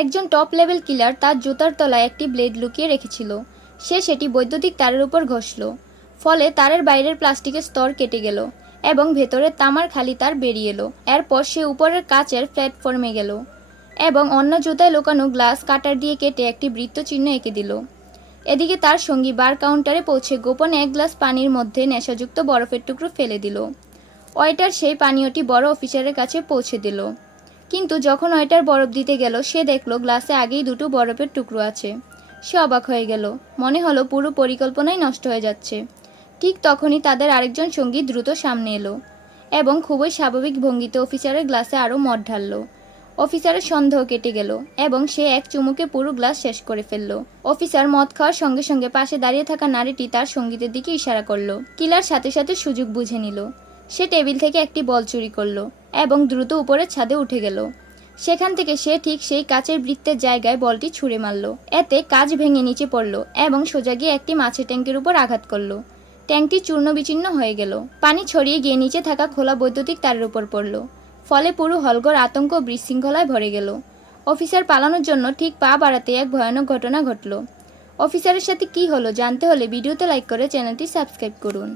একজন top level কিলার তার জুতার তলায় একটি ব্লেড লুকিয়ে রেখেছিল। সে সেটি বৈদ্যুতিক তারের উপর ঘষল, ফলে তারের বাইরের প্লাস্টিকের স্তর কেটে গেল এবং ভেতরের তামার খালি তার বেরিয়ে এলো। এরপর সে উপরের কাচের প্ল্যাটফর্মে গেল এবং অন্য জুতায় লুকানো গ্লাস কাটার দিয়ে কেটে একটি বৃত্ত চিহ্ন এঁকে দিল। এদিকে তার সঙ্গী বার কাউন্টারে পৌঁছে গোপনে এক গ্লাস পানির মধ্যে নেশাযুক্ত বরফের টুকরো ফেলে দিল। ওয়েটার সেই পানীয়টি বড় অফিসারের কাছে পৌঁছে দিল, কিন্তু যখন ওয়েটার বরফ দিতে গেল সে দেখল গ্লাসে আগেই দুটো বরফের টুকরো আছে। সে অবাক হয়ে গেল, মনে হলো পুরো পরিকল্পনাই নষ্ট হয়ে যাচ্ছে। ঠিক তখনই তাদের আরেকজন সঙ্গী দ্রুত সামনে এলো এবং খুবই স্বাভাবিক ভঙ্গিতে অফিসারের গ্লাসে আরও মদ ঢালল। অফিসারের সন্দেহ কেটে গেল এবং সে এক চুমুকে পুরো গ্লাস শেষ করে ফেলল। অফিসার মদ খাওয়ার সঙ্গে সঙ্গে পাশে দাঁড়িয়ে থাকা নারীটি তার সঙ্গীতের দিকে ইশারা করল। কিলার সাথে সাথে সুযোগ বুঝে নিল। সে টেবিল থেকে একটি বল চুরি করল এবং দ্রুত উপরের ছাদে উঠে গেল। সেখান থেকে সে ঠিক সেই কাচের বৃত্তের জায়গায় বলটি ছুঁড়ে মারল। এতে কাচ ভেঙে নিচে পড়ল এবং সোজা গিয়ে একটি মাছের ট্যাঙ্কের উপর আঘাত করল। ট্যাঙ্কটি চূর্ণ বিচূর্ণ হয়ে গেল। পানি ছড়িয়ে গিয়ে নিচে থাকা খোলা বৈদ্যুতিক তারের উপর পড়ল, ফলে পুরো হলঘর আতঙ্ক ও বিশৃঙ্খলায় ভরে গেল। অফিসার পালানোর জন্য ঠিক পা বাড়াতে এক ভয়ানক ঘটনা ঘটল। অফিসারের সাথে কী হলো জানতে হলে ভিডিওতে লাইক করে চ্যানেলটি সাবস্ক্রাইব করুন।